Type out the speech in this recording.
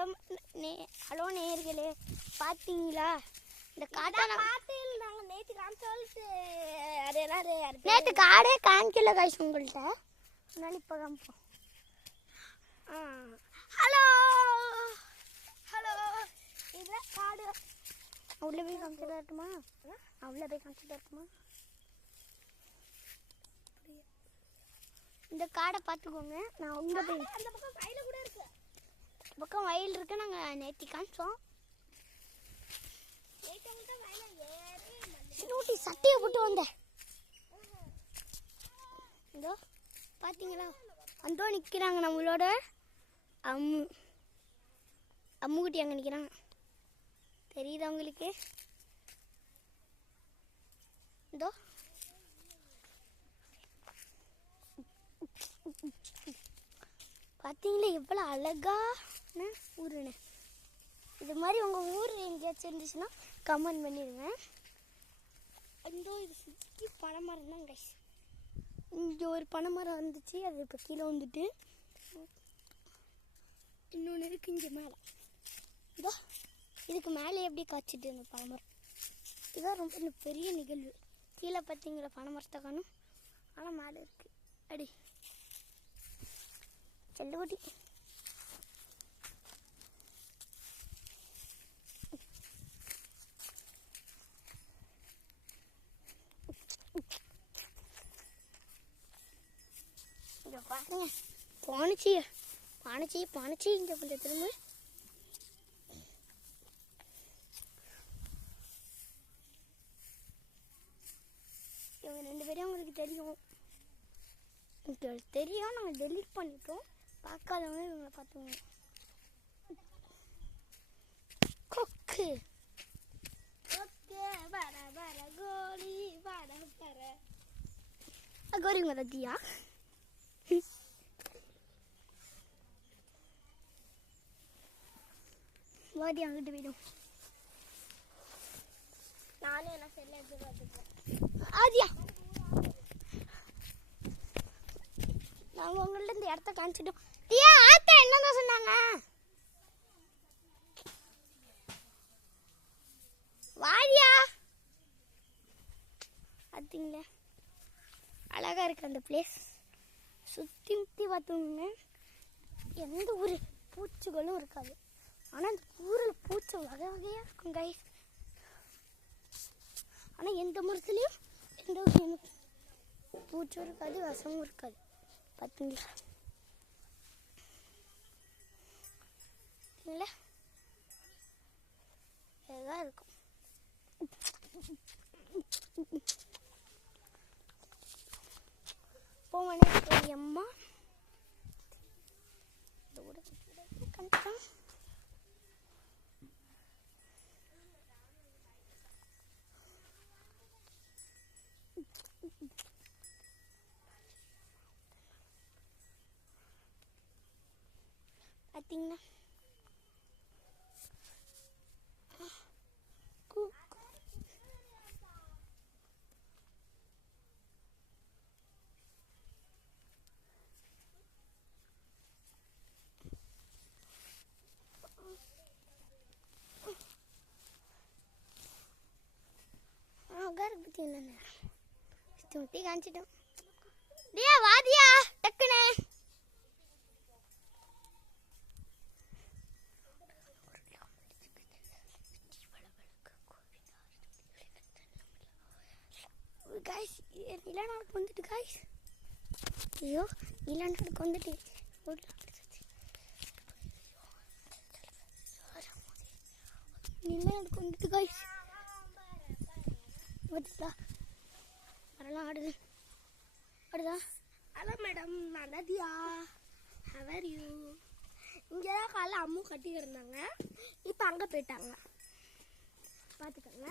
Hello hello நேயர்களே, பார்த்தீங்களா இந்த காட்டை? நாங்கள் நேற்று காமிச்சு அதெல்லாம் நேற்று காடே காமிக்கல காய்ச்சி உங்கள்கிட்ட, அதனால இப்போ காமிப்போம். ஹலோ ஹலோ, இதுதான் காடு. அவ்வளோ போய் காமிச்சதா இருக்குமா? அவ்வளோ போய் காமிச்சதா இருக்குமா? இந்த காடை பார்த்துக்கோங்க. நான் உங்க போய் அந்த பக்கம் வயல் கூட இருக்கு. பக்கம் வயல் இருக்கு. நாங்கள் நேற்று காமிச்சோம். சின்னூட்டி சட்டையை போட்டு வந்தேன். இதோ பார்த்தீங்களா, அந்தோ நிற்கிறாங்க நம்மளோட அம்முக்குட்டி. அங்கே நிற்கிறாங்க, தெரியுதா உங்களுக்கு? இதோ பார்த்தீங்களா எவ்வளோ அழகான ஊருன்னு. இது மாதிரி உங்கள் ஊர் எங்கேயாச்சும் இருந்துச்சுன்னா கமெண்ட் பண்ணிடுங்க. இந்த இது சுற்றி பனைமரம் தான் கைஸ். இங்கே ஒரு பனைமரம் இருந்துச்சு, அது இப்போ கீழே வந்துட்டு இன்னொன்று இருக்குது இங்கே மேலே. இதோ இதுக்கு மேலே எப்படி காய்ச்சிட்டு இந்த பனைமரம். இதுதான் ரொம்ப பெரிய நிகழ்வு. கீழே பார்த்தீங்களா பனைமரத்தை காணும், ஆனால் மேலே இருக்குது. அடி செல்லுக்குட்டி. இங்கே பாருங்க, பானைச்சி பானைச்சி பானைச்சி. இங்கே கொஞ்சம் திரும்ப இவங்க ரெண்டு பேரும் உங்களுக்கு தெரியும். தெரியும், நாங்கள் டெலீட் பண்ணிட்டோம். பார்க்காதவங்க இவங்களை பார்த்துங்க. கொக்கு ஓகே, வர வர கோலி வர வர கோரி மதியா. வாடி அங்கிட்டு போயிடும். நானும் என்ன செல்ல எடுத்துருக்கேன். ஆதியா, நாங்கள் உங்கள்ட்ட இந்த இடத்த காமிச்சிட்டோம். டியா ஆத்தா என்னதான் சொன்னாங்க? வாடியா. பார்த்தீங்களா அழகா இருக்கு அந்த பிளேஸ். சுற்றி முற்றி பார்த்தோங்க, எந்த ஒரு பூச்சிகளும் இருக்காது. ஆனால் அந்த ஊரில் பூச்சி வகை வகையாக இருக்கும் கைஸ். ஆனால் எந்த மரத்துலேயும் எந்த ஒரு பூச்சும் இருக்காது, விஷமும் இருக்காது. பார்த்தீங்களா இதுதான் இருக்கும். போவனே அம்மா கண்டா. பார்த்தீங்கன்னா பற்றி என்ன சுற்றி காமிச்சிட்டோம். டியா வாதியா டக்குனே. காய்ஸ் நிலநாளுக்கு வந்துட்டு காய்ஸ். ஐயோ நிலநாளுக்கு வந்துட்டு நிலநாளுக்கு வந்துட்டு காய்ஸ். பார்த்தீங்களா மரம்லாம் ஆடுது ஆடுதா. ஹலோ மேடம், நல்லதியா, ஹவர் யூ. இங்கே தான் காலைல அம்மு கட்டிக்கிருந்தாங்க, இப்போ அங்கே போயிட்டாங்க. பார்த்துக்கோங்க.